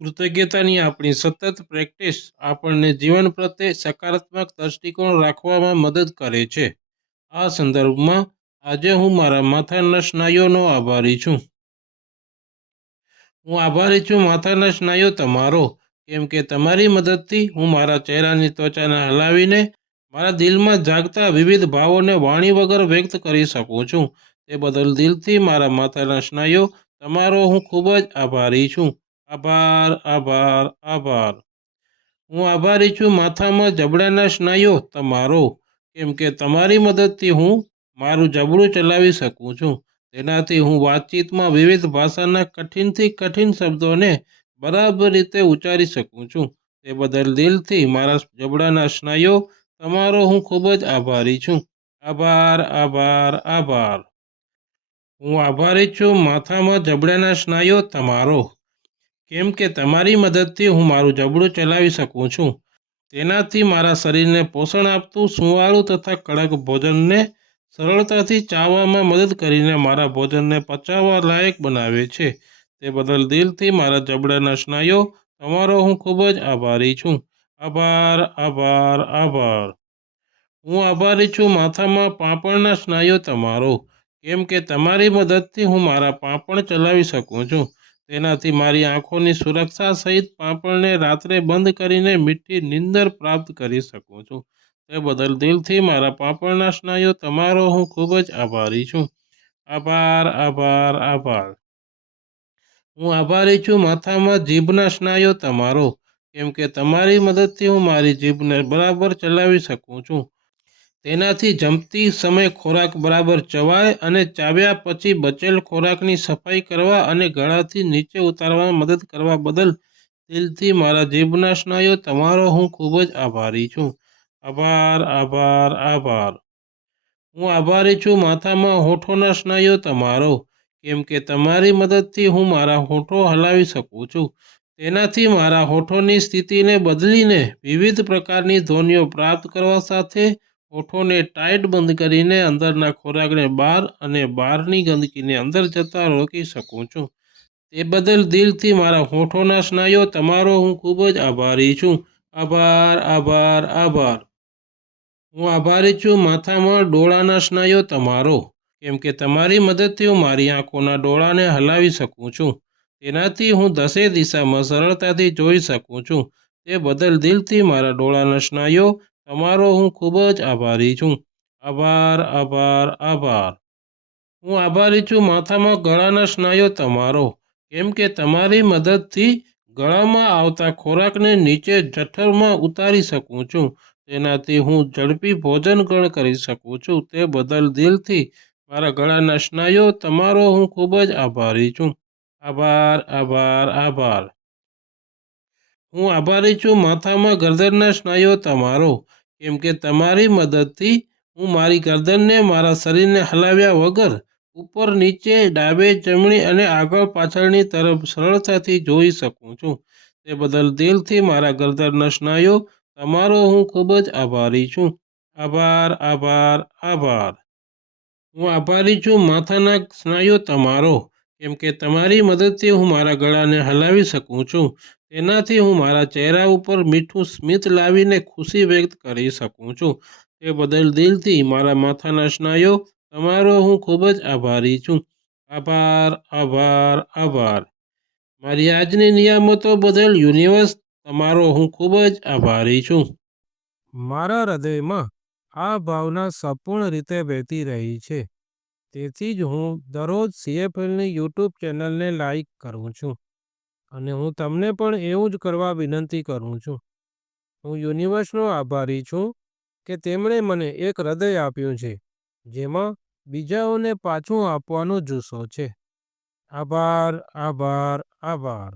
કૃતજ્ઞતાની આપણી સતત પ્રેક્ટિસ આપણને જીવન પ્રત્યે સકારાત્મક દૃષ્ટિકોણ રાખવામાં મદદ કરે છે. આ સંદર્ભમાં આજે હું મારા માથાના સ્નાયુઓનો આભારી છું. હું આભારી છું માથાના સ્નાયુઓ તમારો, કેમ કે તમારી મદદથી હું મારા ચહેરાની ત્વચાને હલાવીને મારા દિલમાં જાગતા વિવિધ ભાવોને વાણી વગર વ્યક્ત કરી શકું છું. તે બદલ દિલથી મારા માથાના સ્નાયુઓ તમારો હું ખૂબ જ આભારી છું. આભાર, આભાર, આભાર. હું આભારી છું માથામાં જબડાના સ્નાયુઓ તમારો, કેમ કે તમારી મદદથી હું મારું જબડું ચલાવી શકું છું. તેનાથી હું વાતચીતમાં વિવિધ ભાષાના કઠિનથી કઠિન શબ્દોને બરાબર રીતે ઉચ્ચારી શકું છું. તે બદલ દિલથી મારા જબડાના સ્નાયુઓ તમારો હું ખૂબ જ આભારી છું. આભાર, આભાર, આભાર. હું આભારી છું માથામાં જબડાના સ્નાયુઓ તમારો, કેમ કે તમારી મદદથી હું મારું જબડું ચલાવી શકું છું. તેનાથી મારા શરીરને પોષણ આપતું સુંવાળું તથા કડક ભોજનને સરળતાથી ચાવવામાં મદદ કરીને મારા ભોજનને પચાવવા લાયક બનાવે છે. તે બદલ દિલથી મારા જબડાના સ્નાયુઓ તમારો હું ખૂબ જ આભારી છું. આભાર, આભાર, આભાર. હું આભારી છું માથામાં પાંપણના સ્નાયુઓ તમારો, કેમ કે તમારી મદદથી હું મારા પાંપણ ચલાવી શકું છું. તેનાથી મારી આંખોની સુરક્ષા સહિત પાંપણને રાત્રે બંધ કરીને મીઠી નીંદર પ્રાપ્ત કરી શકું છું. તે બદલ દિલથી મારા પાંપણના સ્નાયુઓ તમારો હું ખૂબ જ આભારી છું. આભાર, આભાર, આભાર. હું આભારી છું માથામાં જીભના સ્નાયુઓ તમારો, કેમ કે તમારી મદદથી હું મારી જીભને બરાબર ચલાવી શકું છું. તેનાથી જમતી સમયે ખોરાક બરાબર ચવાય અને ચાવ્યા પછી બચેલ ખોરાકની સફાઈ કરવા અને ગળાથી નીચે ઉતારવામાં મદદ કરવા બદલ દિલથી મારા જીભના સ્નાયુઓ તમારો હું ખૂબ જ આભારી છું. આભાર, આભાર, આભાર. હું આભારી છું માથામાં હોઠોના સ્નાયુઓ તમારો, કેમ કે તમારી મદદથી હું મારા હોઠો હલાવી શકું છું. તેનાથી મારા હોઠોની સ્થિતિને બદલીને વિવિધ પ્રકારની ધ્વનિઓ પ્રાપ્ત કરવા સાથે હોઠોને ટાઈટ બંધ કરીને અંદરના ખોરાકને બહાર અને બહારની ગંદકીને અંદર જતા રોકી શકું છું. તે બદલ દિલથી મારા હોઠોના સ્નાયુઓ તમારો હું ખૂબ જ આભારી છું. આભાર, આભાર, આભાર. હું આભારી છું માથામાં ડોળાના સ્નાયુઓ તમારો, કેમ કે તમારી મદદથી હું મારી આંખોના ડોળાને હલાવી શકું છું. તેનાથી હું દસે દિશામાં સરળતાથી જોઈ શકું છું. તે બદલ દિલથી મારા ડોળાના સ્નાયુઓ તમારો હું ખૂબ જ આભારી છું. આભાર, આભાર, આભાર. હું આભારી છું માથામાં ગળાના સ્નાયુઓ તમારો, કેમ કે તમારી મદદથી ગળામાં આવતા ખોરાકને નીચે જઠરમાં ઉતારી શકું છું. તેનાથી હું ઝડપી ભોજન ગ્રહણ કરી શકું છું. તે બદલ દિલથી મારા ગળાના સ્નાયુઓ તમારો હું ખૂબ જ આભારી છું. આભાર, આભાર, આભાર. હું આભારી છું માથામાં ગરદનના સ્નાયુઓ તમારો, કેમ કે તમારી મદદથી હું મારી ગરદનને મારા શરીરને હલાવ્યા વગર ઉપર નીચે, ડાબે જમણી અને આગળ પાછળની તરફ સરળતાથી જોઈ શકું છું. તે બદલ દિલથી મારા ગરદનના સ્નાયુઓ તમારો હું ખૂબ જ આભારી છું. આભાર, આભાર, આભાર. હું આભારી છું માથાના સ્નાયુઓ તમારો, કેમ કે તમારી મદદથી હું મારા ગળાને હલાવી શકું છું. તેનાથી હું મારા ચહેરા ઉપર મીઠું સ્મિત લાવીને ખુશી વ્યક્ત કરી શકું છું. તે બદલ દિલથી મારા માથાના સ્નાયુઓ તમારો હું ખૂબ જ આભારી છું. આભાર, આભાર, આભાર. મારી આજની નિયામતો બદલ યુનિવર્સ તમારો હું ખૂબ જ આભારી છું. મારા હૃદયમાં આ ભાવના સંપૂર્ણ રીતે વહેતી રહી છે. તેથી જ હું દરરોજ CFLની YouTube ચેનલને લાઈક કરું છું અને હું તમને પણ એવું જ કરવા વિનંતી કરું છું. હું યુનિવર્સનો આભારી છું કે તેમણે મને એક હૃદય આપ્યું છે જેમાં બીજાઓને પાછું આપવાનો જુસ્સો છે. આભાર, આભાર, આભાર.